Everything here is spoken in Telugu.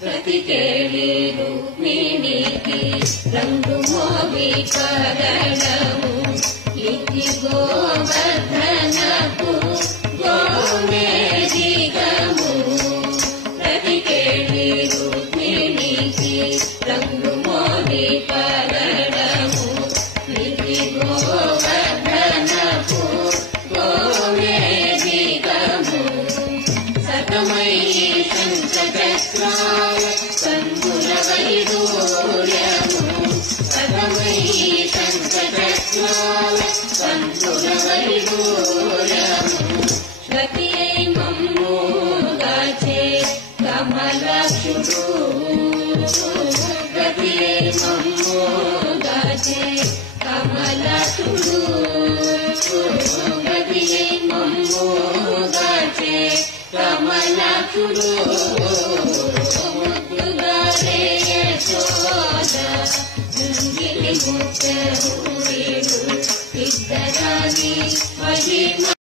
ప్రతి కేళి రుక్మిణికి రంగు మోవి కరణము ఇది గోవర్ధనకు గోమేధికము ప్రతి కేళి రుక్మిణికి రంగు మోవి కరణము ఇది గోవర్ధనకు గోమేధికము సతమై శంఖచక్రాయ కందుల వైడూర్యము సతమై శంఖచక్రాయ కందుల వైడూర్యము శ్రతియై మమ్ము గాచే కమలాక్షుడు శ్రతియై మమ్ము గాచే కమలాక్షుడు శ్రతియై మమ్ము గాచే కమలాక్షుడు ముద్దుగారే యశోద ముంగిలి ముత్తె ఇద్దరాని మహిమ